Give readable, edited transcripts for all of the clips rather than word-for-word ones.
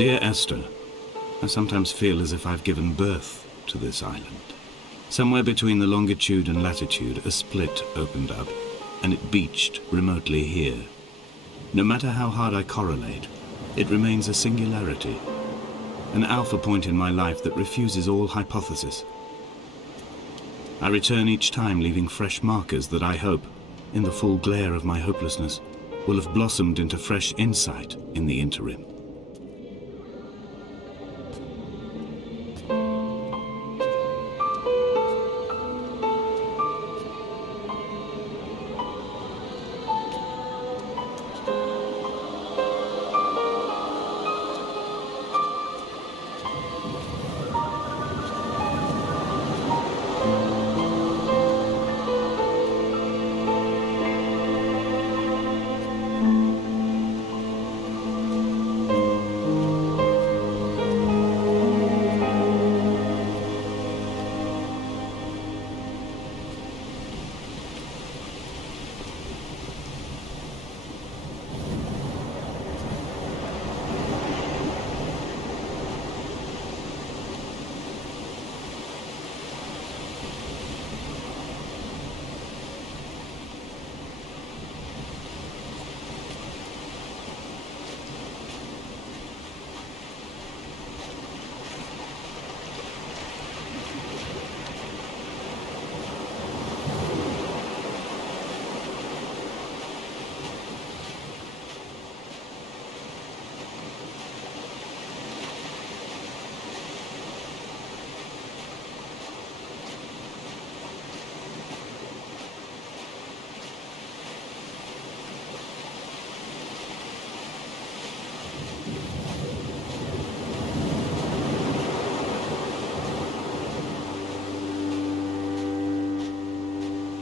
Dear Esther, I sometimes feel as if I've given birth to this island. Somewhere between the longitude and latitude, a split opened up, and it beached remotely here. No matter how hard I correlate, it remains a singularity, an alpha point in my life that refuses all hypothesis. I return each time leaving fresh markers that I hope, in the full glare of my hopelessness, will have blossomed into fresh insight in the interim.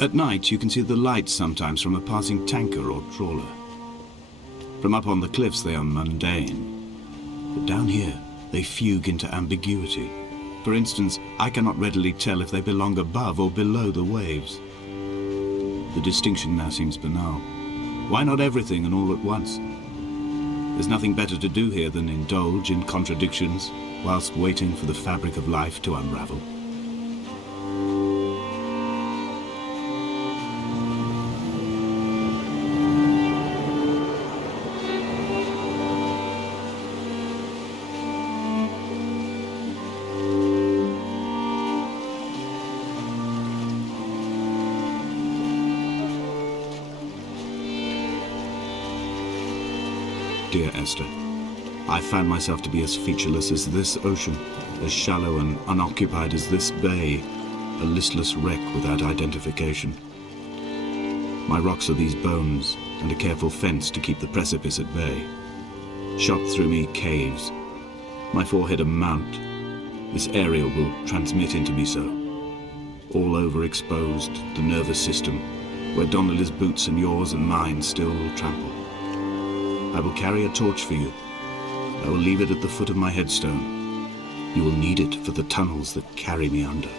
At night, you can see the lights sometimes from a passing tanker or trawler. From up on the cliffs, they are mundane. But down here, they fugue into ambiguity. For instance, I cannot readily tell if they belong above or below the waves. The distinction now seems banal. Why not everything and all at once? There's nothing better to do here than indulge in contradictions whilst waiting for the fabric of life to unravel. Dear Esther, I found myself to be as featureless as this ocean, as shallow and unoccupied as this bay, a listless wreck without identification. My rocks are these bones, and a careful fence to keep the precipice at bay. Shot through me caves, my forehead a mount. This area will transmit into me so. All over exposed, the nervous system, where Donnelly's boots and yours and mine still trample. I will carry a torch for you. I will leave it at the foot of my headstone. You will need it for the tunnels that carry me under.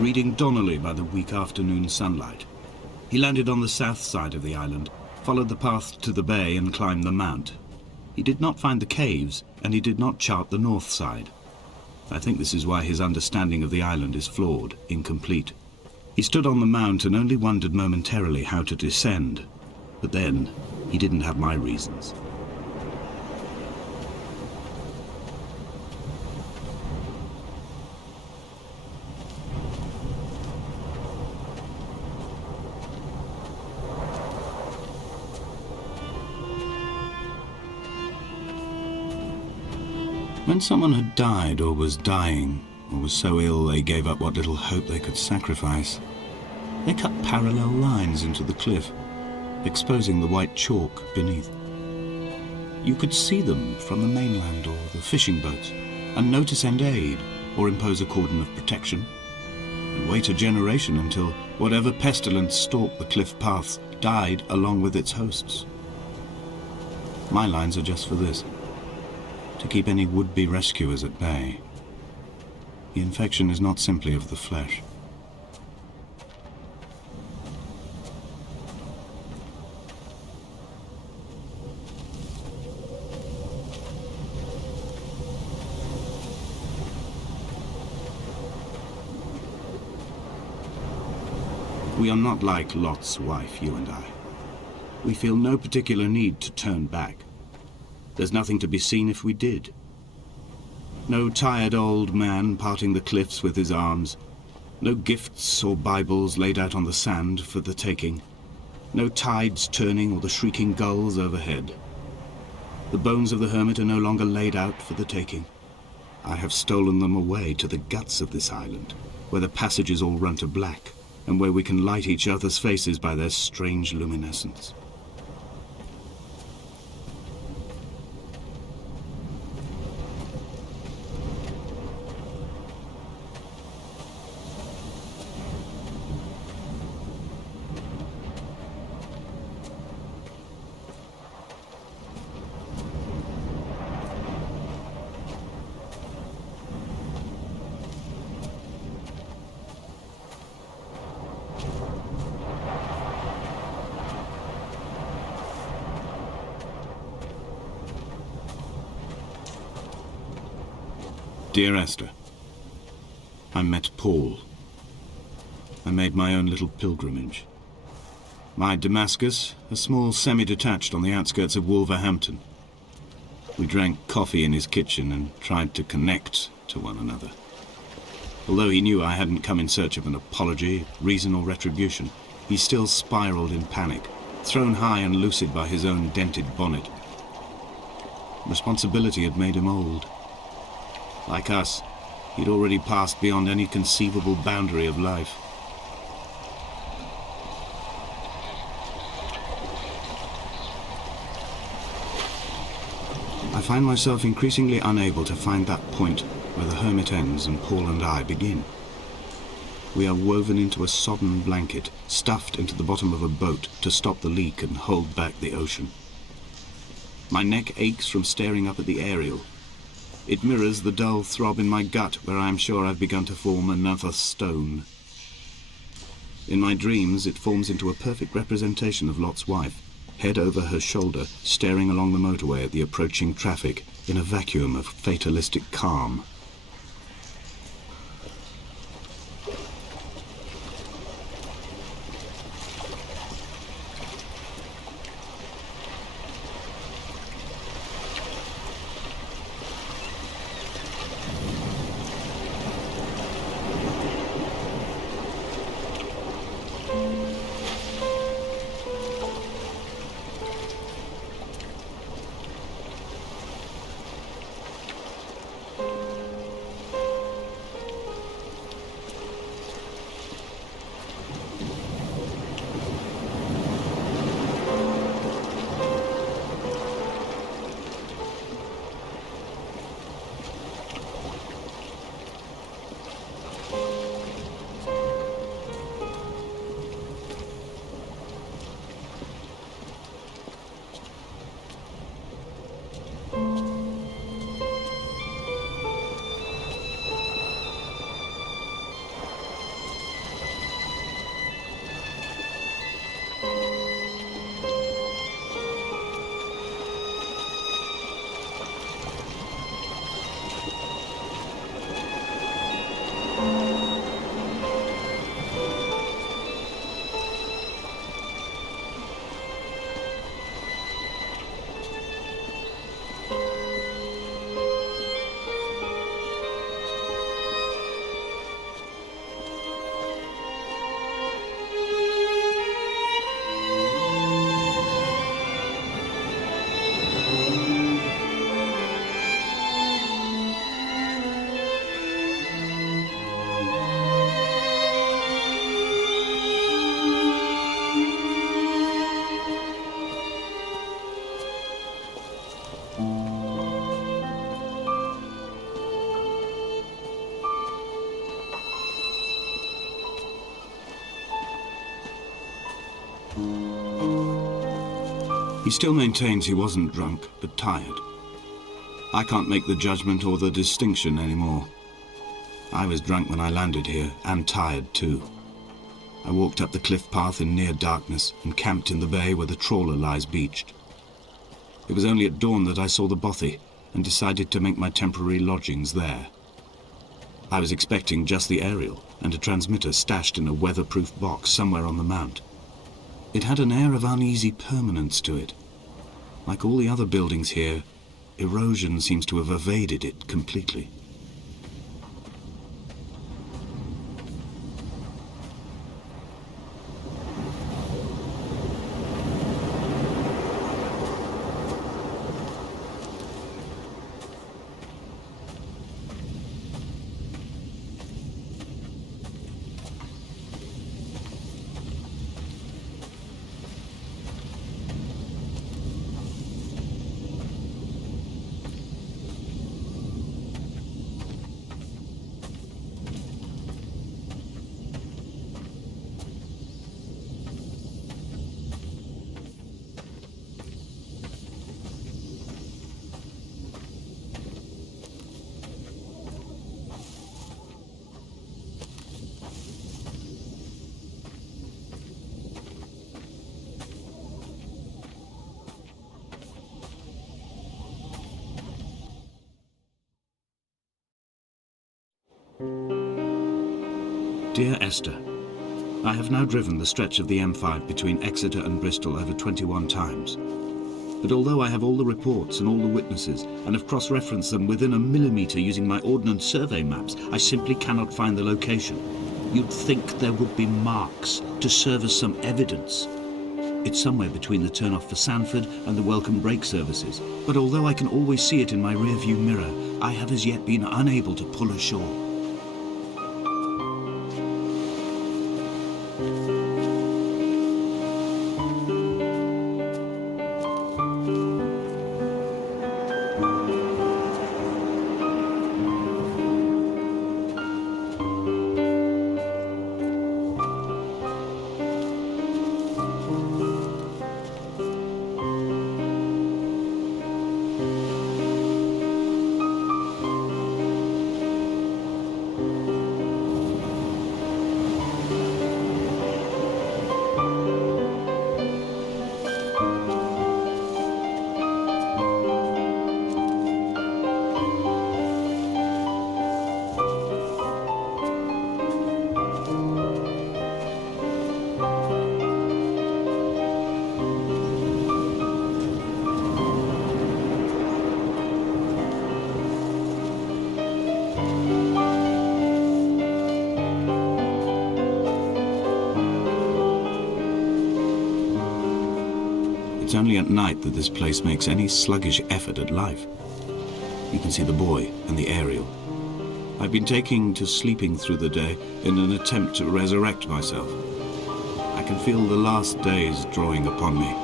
reading Donnelly by the weak afternoon sunlight. He landed on the south side of the island, followed the path to the bay and climbed the mount. He did not find the caves, and he did not chart the north side. I think this is why his understanding of the island is flawed, incomplete. He stood on the mount and only wondered momentarily how to descend. But then, he didn't have my reasons. When someone had died or was dying, or was so ill they gave up what little hope they could sacrifice, they cut parallel lines into the cliff, exposing the white chalk beneath. You could see them from the mainland or the fishing boats, and know to send aid or impose a cordon of protection, and wait a generation until whatever pestilence stalked the cliff paths died along with its hosts. My lines are just for this: to keep any would-be rescuers at bay. The infection is not simply of the flesh. We are not like Lot's wife, you and I. We feel no particular need to turn back. There's nothing to be seen if we did. No tired old man parting the cliffs with his arms. No gifts or Bibles laid out on the sand for the taking. No tides turning or the shrieking gulls overhead. The bones of the hermit are no longer laid out for the taking. I have stolen them away to the guts of this island, where the passages all run to black, and where we can light each other's faces by their strange luminescence. Dear Esther, I met Paul. I made my own little pilgrimage. My Damascus, a small semi-detached on the outskirts of Wolverhampton. We drank coffee in his kitchen and tried to connect to one another. Although he knew I hadn't come in search of an apology, reason or retribution, he still spiraled in panic, thrown high and lucid by his own dented bonnet. Responsibility had made him old. Like us, he'd already passed beyond any conceivable boundary of life. I find myself increasingly unable to find that point where the hermit ends and Paul and I begin. We are woven into a sodden blanket, stuffed into the bottom of a boat to stop the leak and hold back the ocean. My neck aches from staring up at the aerial. It mirrors the dull throb in my gut where I am sure I've begun to form another stone. In my dreams, it forms into a perfect representation of Lot's wife, head over her shoulder, staring along the motorway at the approaching traffic in a vacuum of fatalistic calm. He still maintains he wasn't drunk, but tired. I can't make the judgment or the distinction anymore. I was drunk when I landed here, and tired too. I walked up the cliff path in near darkness and camped in the bay where the trawler lies beached. It was only at dawn that I saw the bothy and decided to make my temporary lodgings there. I was expecting just the aerial and a transmitter stashed in a weatherproof box somewhere on the mount. It had an air of uneasy permanence to it. Like all the other buildings here, erosion seems to have evaded it completely. Dear Esther, I have now driven the stretch of the M5 between Exeter and Bristol over 21 times. But although I have all the reports and all the witnesses, and have cross-referenced them within a millimetre using my ordnance survey maps, I simply cannot find the location. You'd think there would be marks to serve as some evidence. It's somewhere between the turn-off for Sanford and the welcome brake services. But although I can always see it in my rear-view mirror, I have as yet been unable to pull ashore. It's only at night that this place makes any sluggish effort at life. You can see the buoy and the aerial. I've been taking to sleeping through the day in an attempt to resurrect myself. I can feel the last days drawing upon me.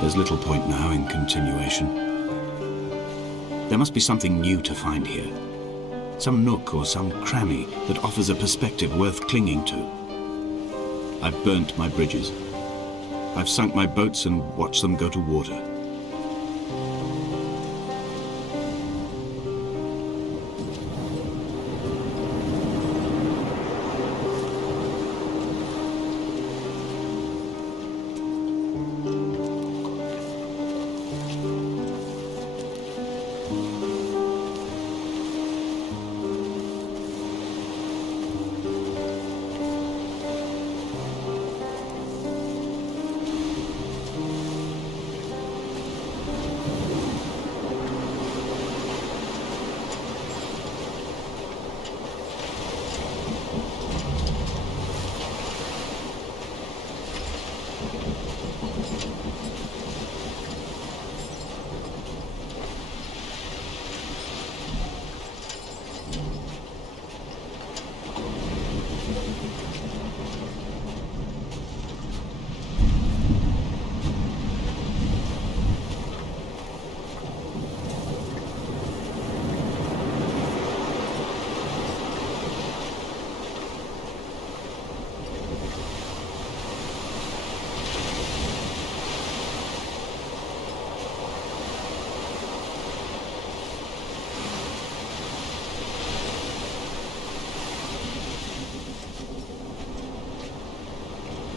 There's little point now in continuation. There must be something new to find here. Some nook or some cranny that offers a perspective worth clinging to. I've burnt my bridges. I've sunk my boats and watched them go to water.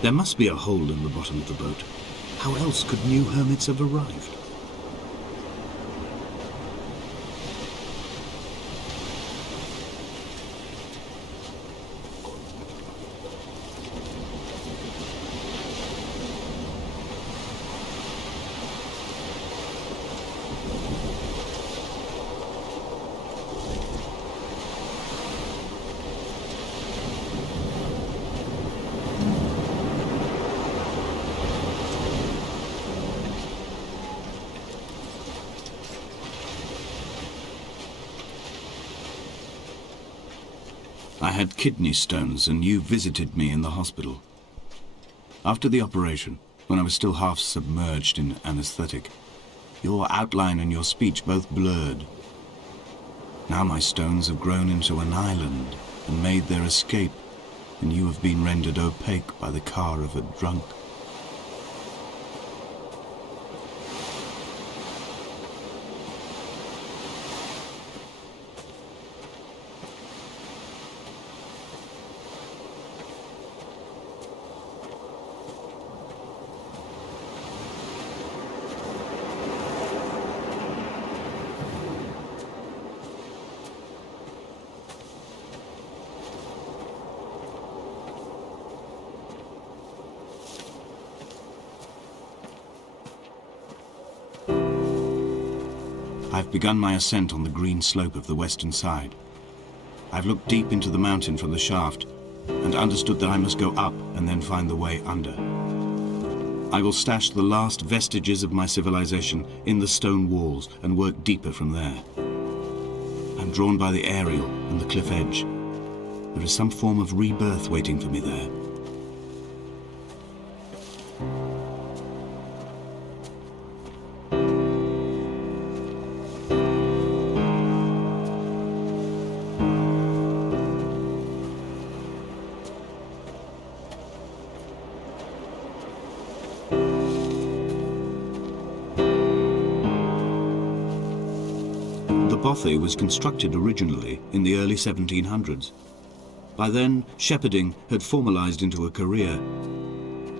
There must be a hole in the bottom of the boat. How else could new hermits have arrived? I had kidney stones, and you visited me in the hospital. After the operation, when I was still half submerged in anesthetic, your outline and your speech both blurred. Now my stones have grown into an island and made their escape, and you have been rendered opaque by the car of a drunk. I've begun my ascent on the green slope of the western side. I've looked deep into the mountain from the shaft and understood that I must go up and then find the way under. I will stash the last vestiges of my civilization in the stone walls and work deeper from there. I'm drawn by the aerial and the cliff edge. There is some form of rebirth waiting for me there. The bothy was constructed originally in the early 1700s. By then, shepherding had formalized into a career.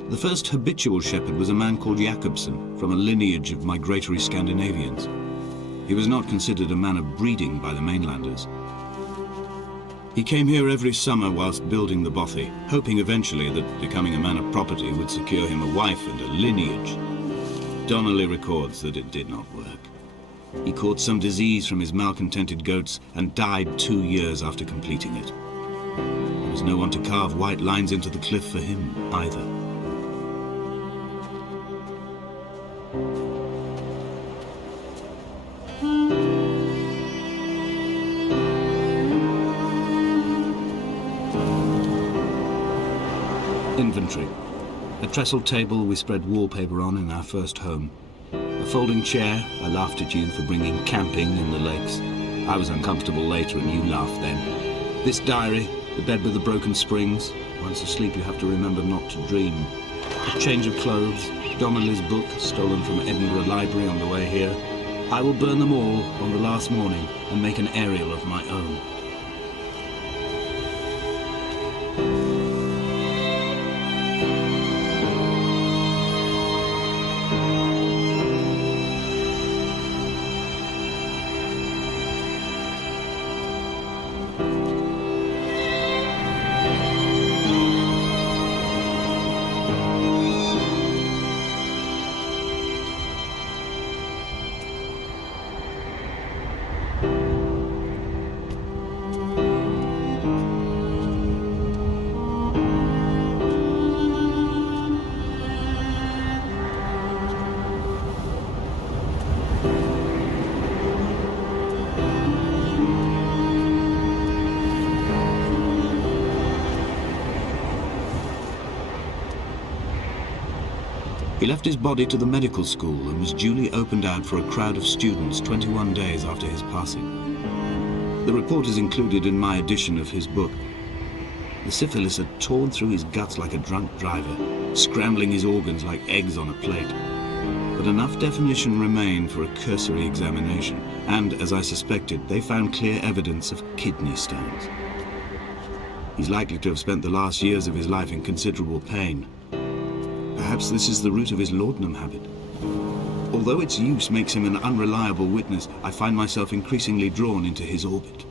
The first habitual shepherd was a man called Jakobsen, from a lineage of migratory Scandinavians. He was not considered a man of breeding by the mainlanders. He came here every summer whilst building the bothy, hoping eventually that becoming a man of property would secure him a wife and a lineage. Donnelly records that it did not work. He caught some disease from his malcontented goats and died 2 years after completing it. There was no one to carve white lines into the cliff for him either. Inventory. A trestle table we spread wallpaper on in our first home. A folding chair. I laughed at you for bringing camping in the lakes. I was uncomfortable later and you laughed then. This diary, the bed with the broken springs. Once asleep you have to remember not to dream. A change of clothes, Donnelly's book stolen from Edinburgh Library on the way here. I will burn them all on the last morning and make an aerial of my own. He left his body to the medical school and was duly opened out for a crowd of students 21 days after his passing. The report is included in my edition of his book. The syphilis had torn through his guts like a drunk driver, scrambling his organs like eggs on a plate. But enough definition remained for a cursory examination, and, as I suspected, they found clear evidence of kidney stones. He's likely to have spent the last years of his life in considerable pain. Perhaps this is the root of his laudanum habit. Although its use makes him an unreliable witness, I find myself increasingly drawn into his orbit.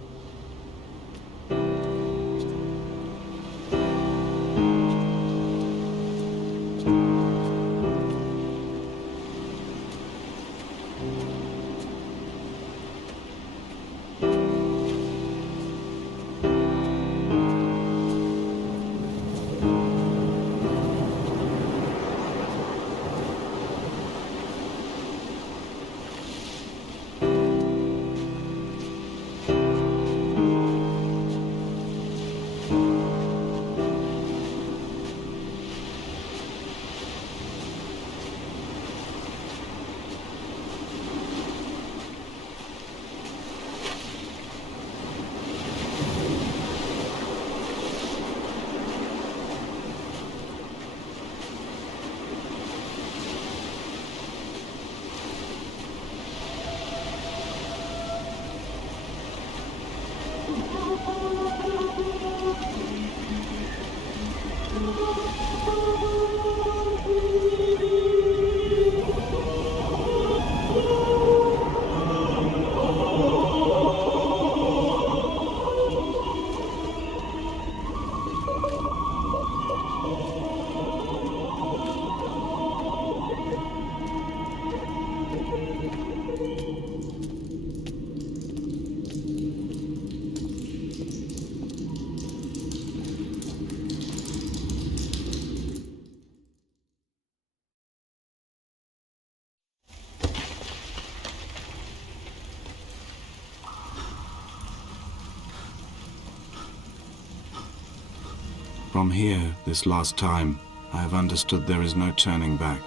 From here, this last time, I have understood there is no turning back.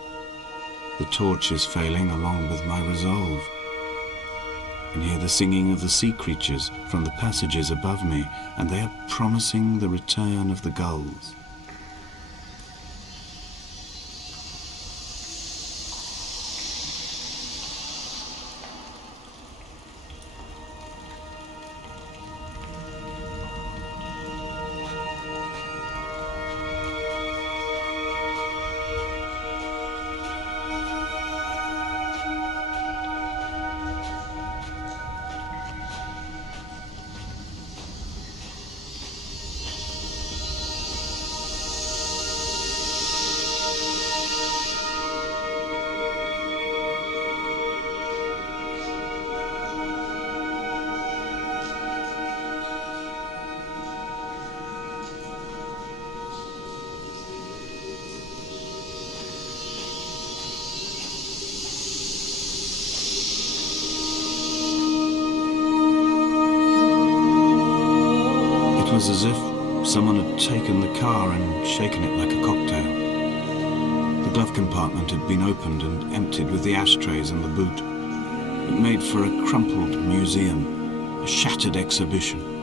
The torch is failing along with my resolve. I can hear the singing of the sea creatures from the passages above me, and they are promising the return of the gulls. It was as if someone had taken the car and shaken it like a cocktail. The glove compartment had been opened and emptied with the ashtrays and the boot. It made for a crumpled museum, a shattered exhibition.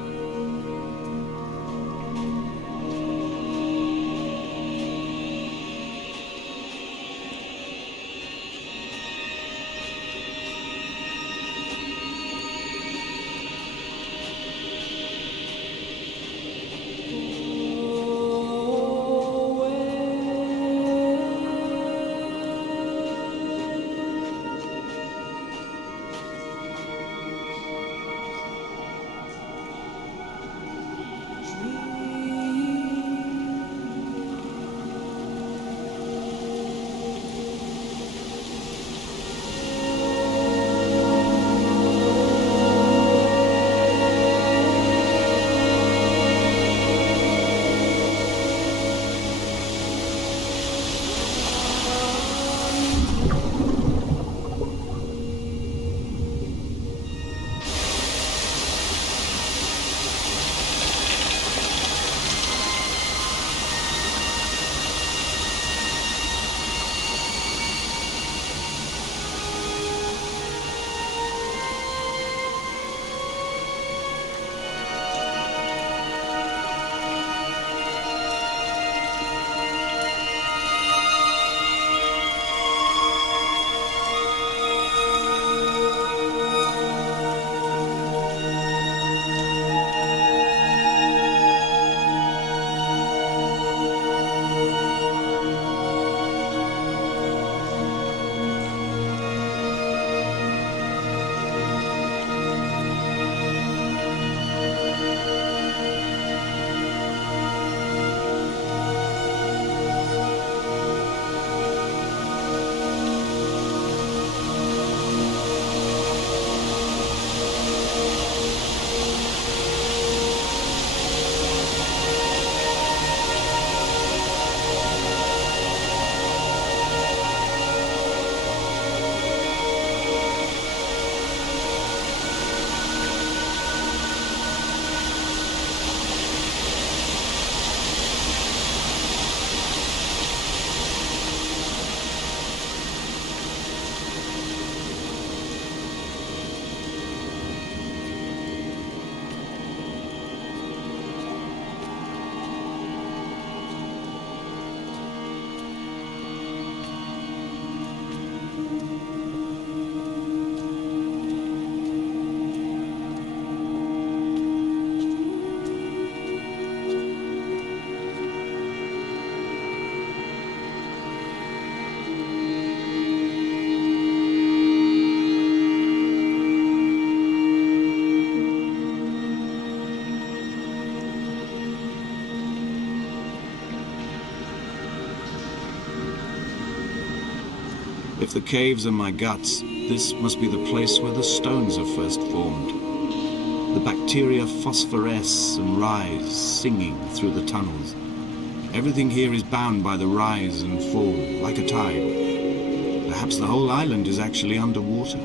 If the caves are my guts, this must be the place where the stones are first formed. The bacteria phosphoresce and rise, singing through the tunnels. Everything here is bound by the rise and fall, like a tide. Perhaps the whole island is actually underwater.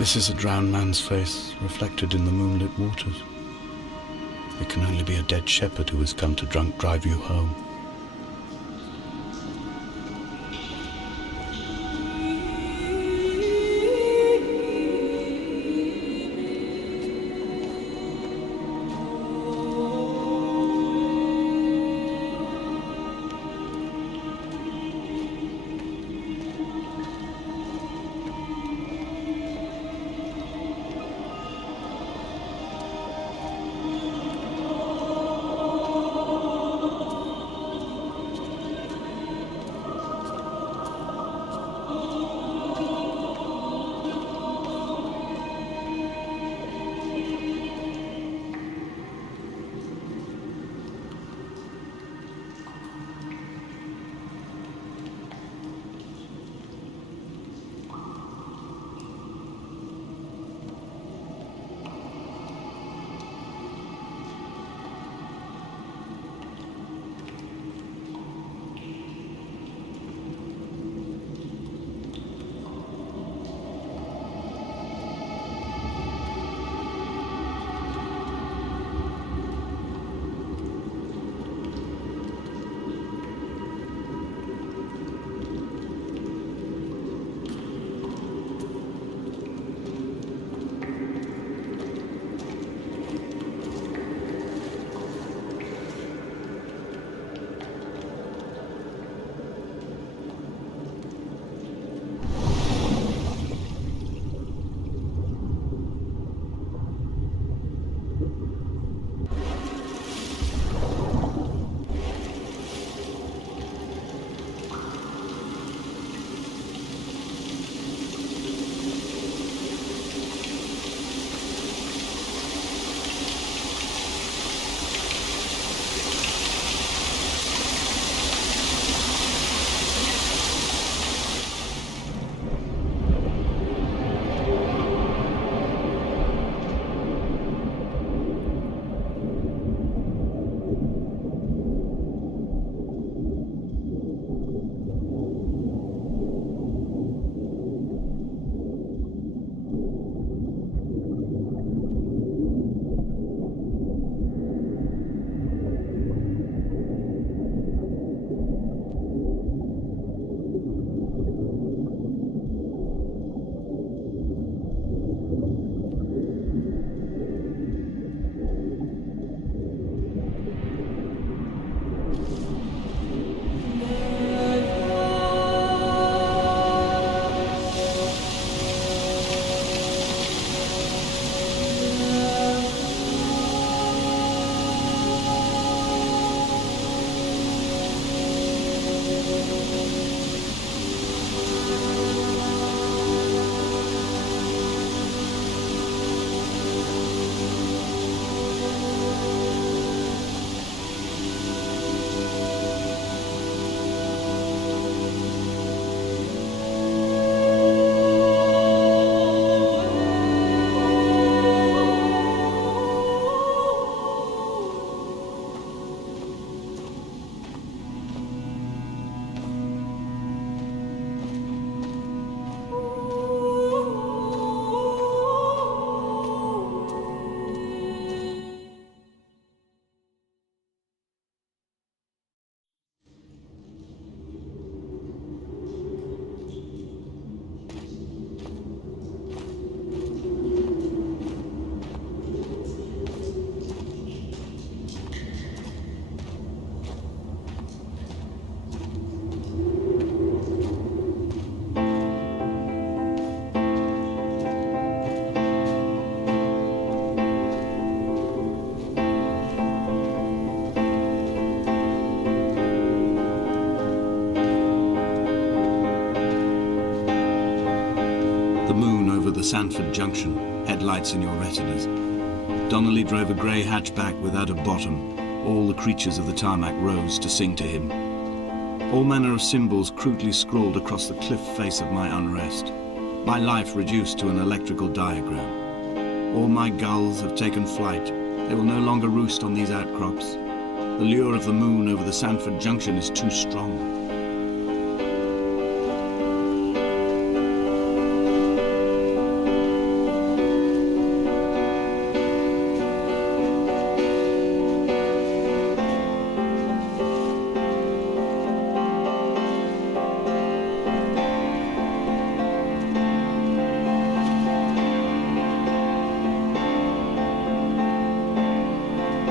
This is a drowned man's face, reflected in the moonlit waters. It can only be a dead shepherd who has come to drunk drive you home. the Sandford Junction, headlights in your retinas. Donnelly drove a grey hatchback without a bottom. All the creatures of the tarmac rose to sing to him. All manner of symbols crudely scrawled across the cliff face of my unrest. My life reduced to an electrical diagram. All my gulls have taken flight. They will no longer roost on these outcrops. The lure of the moon over the Sandford Junction is too strong.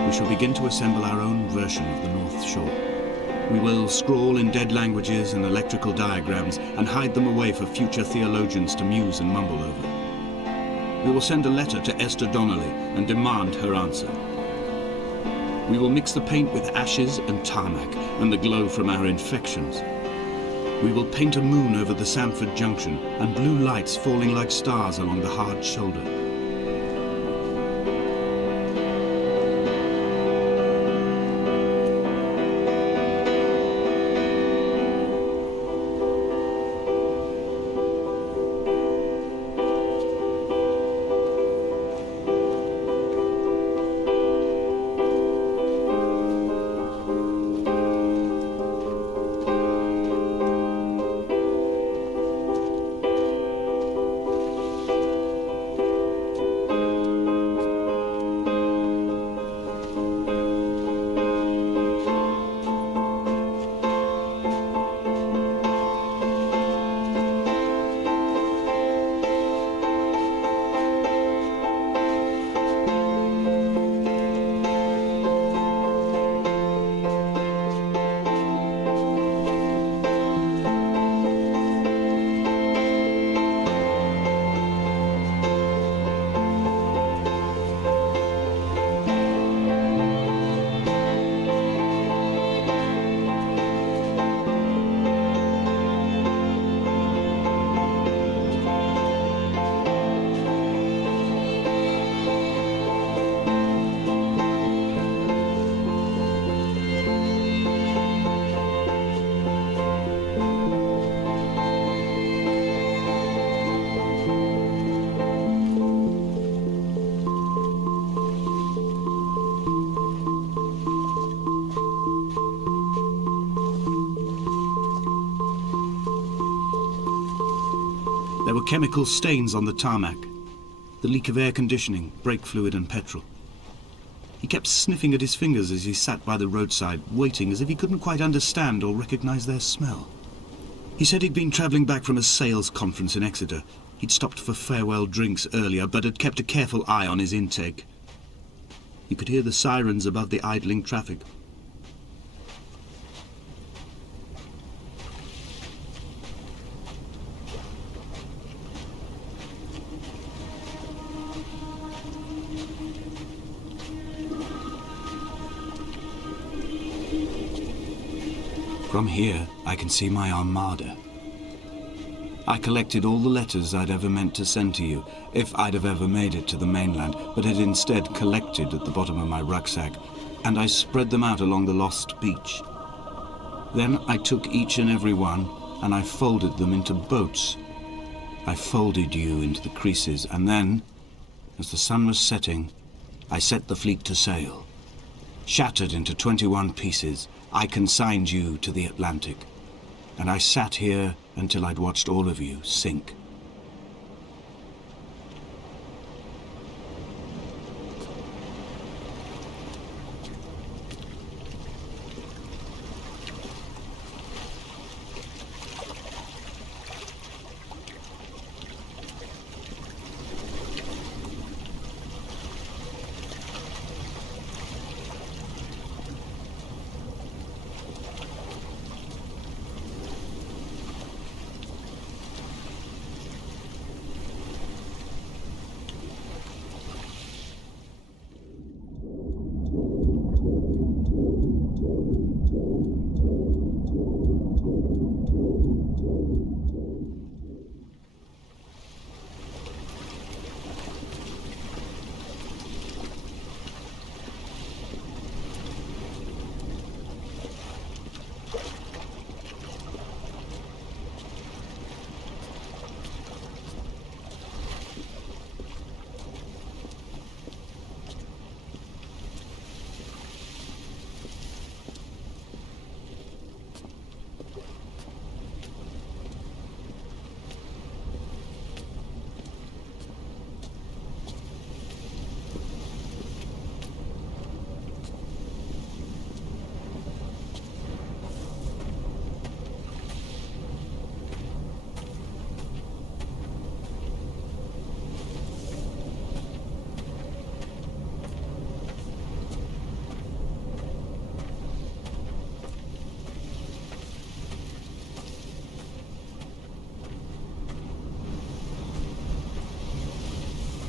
We shall begin to assemble our own version of the North Shore. We will scrawl in dead languages and electrical diagrams and hide them away for future theologians to muse and mumble over. We will send a letter to Esther Donnelly and demand her answer. We will mix the paint with ashes and tarmac and the glow from our infections. We will paint a moon over the Sandford Junction and blue lights falling like stars along the hard shoulder. There were chemical stains on the tarmac, the leak of air conditioning, brake fluid and petrol. He kept sniffing at his fingers as he sat by the roadside, waiting as if he couldn't quite understand or recognize their smell. He said he'd been travelling back from a sales conference in Exeter. He'd stopped for farewell drinks earlier, but had kept a careful eye on his intake. You could hear the sirens above the idling traffic. From here, I can see my armada. I collected all the letters I'd ever meant to send to you, if I'd have ever made it to the mainland, but had instead collected at the bottom of my rucksack, and I spread them out along the lost beach. Then I took each and every one, and I folded them into boats. I folded you into the creases, and then, as the sun was setting, I set the fleet to sail. Shattered into 21 pieces, I consigned you to the Atlantic, and I sat here until I'd watched all of you sink.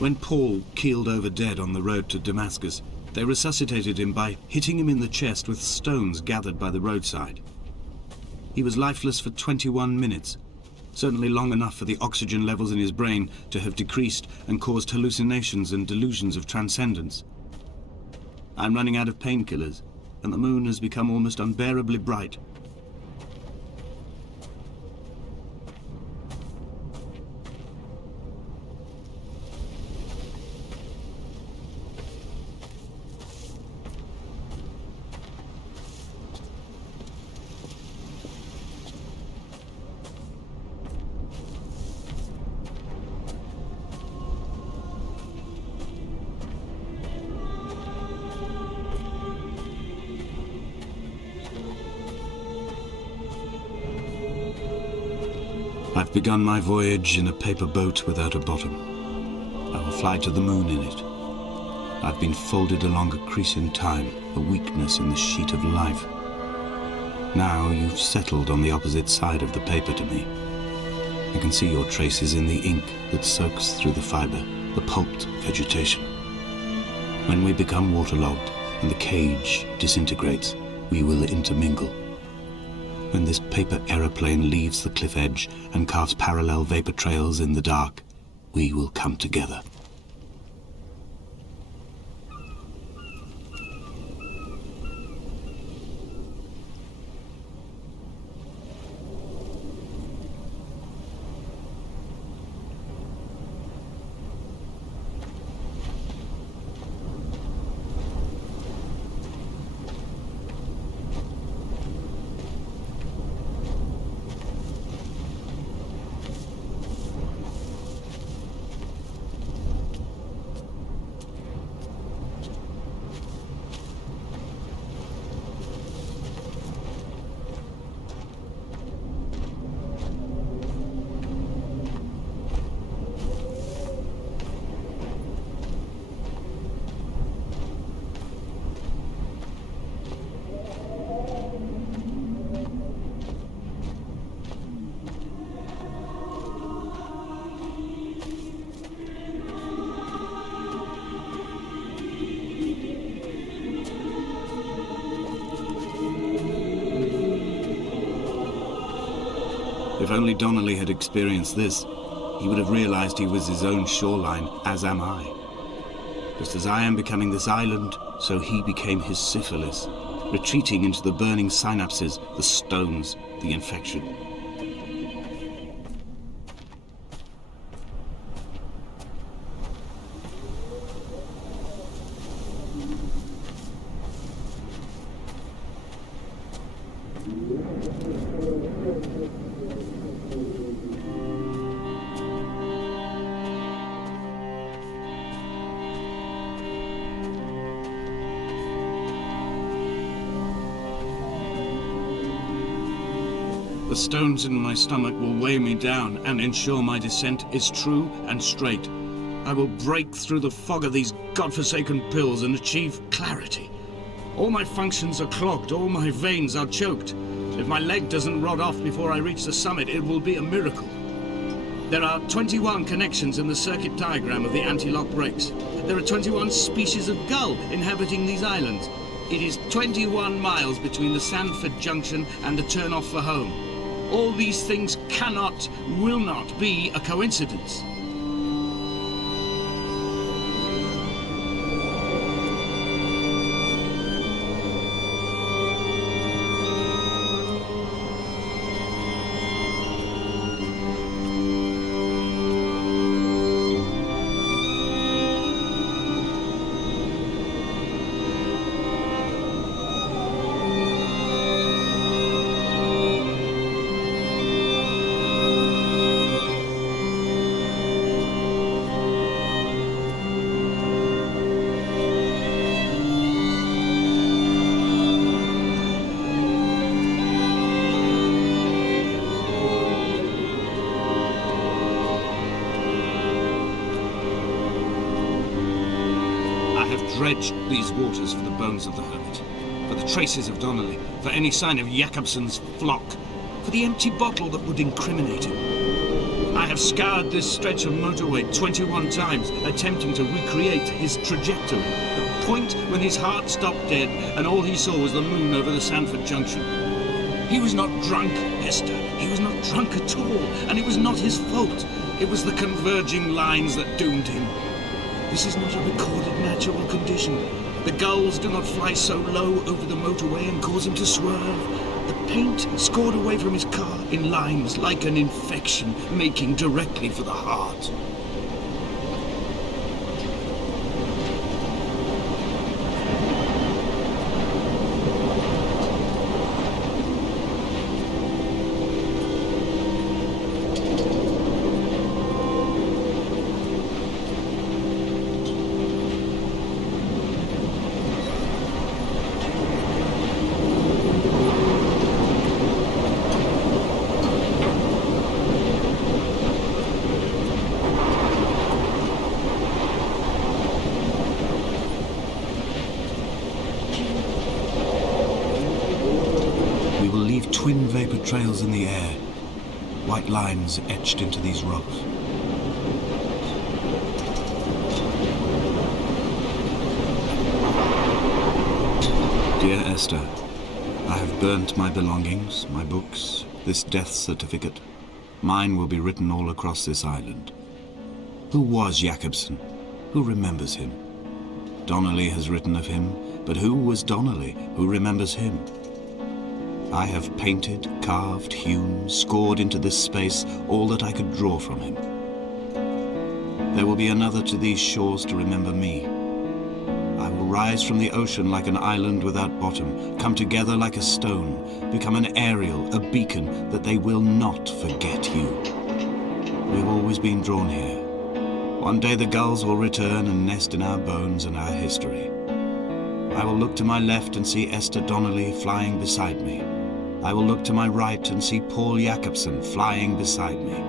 When Paul keeled over dead on the road to Damascus, they resuscitated him by hitting him in the chest with stones gathered by the roadside. He was lifeless for 21 minutes, certainly long enough for the oxygen levels in his brain to have decreased and caused hallucinations and delusions of transcendence. I'm running out of painkillers, and the moon has become almost unbearably bright. I've begun my voyage in a paper boat without a bottom. I will fly to the moon in it. I've been folded along a crease in time, a weakness in the sheet of life. Now you've settled on the opposite side of the paper to me. I can see your traces in the ink that soaks through the fiber, the pulped vegetation. When we become waterlogged and the cage disintegrates, we will intermingle. When this paper aeroplane leaves the cliff edge and carves parallel vapor trails in the dark, we will come together. If only Donnelly had experienced this, he would have realized he was his own shoreline, as am I. Just as I am becoming this island, so he became his syphilis, retreating into the burning synapses, the stones, the infection. The stones in my stomach will weigh me down and ensure my descent is true and straight. I will break through the fog of these godforsaken pills and achieve clarity. All my functions are clogged, all my veins are choked. If my leg doesn't rot off before I reach the summit, it will be a miracle. There are 21 connections in the circuit diagram of the anti-lock brakes. There are 21 species of gull inhabiting these islands. It is 21 miles between the Sandford Junction and the turn-off for home. All these things cannot, will not be a coincidence. Dredged these waters for the bones of the hermit, for the traces of Donnelly, for any sign of Jakobson's flock, for the empty bottle that would incriminate him. I have scoured this stretch of motorway 21 times, attempting to recreate his trajectory. The point when his heart stopped dead and all he saw was the moon over the Sanford Junction. He was not drunk, Esther. He was not drunk at all, and it was not his fault. It was the converging lines that doomed him. This is not a recorded natural condition. The gulls do not fly so low over the motorway and cause him to swerve. The paint scored away from his car in lines like an infection, making directly for the heart. Twin vapor trails in the air, white lines etched into these rocks. Dear Esther, I have burnt my belongings, my books, this death certificate. Mine will be written all across this island. Who was Jakobsen? Who remembers him? Donnelly has written of him, but who was Donnelly? Who remembers him? I have painted, carved, hewn, scored into this space all that I could draw from him. There will be another to these shores to remember me. I will rise from the ocean like an island without bottom, come together like a stone, become an aerial, a beacon, that they will not forget you. We have always been drawn here. One day the gulls will return and nest in our bones and our history. I will look to my left and see Esther Donnelly flying beside me. I will look to my right and see Paul Jakobsen flying beside me.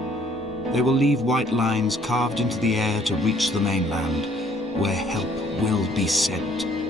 They will leave white lines carved into the air to reach the mainland, where help will be sent.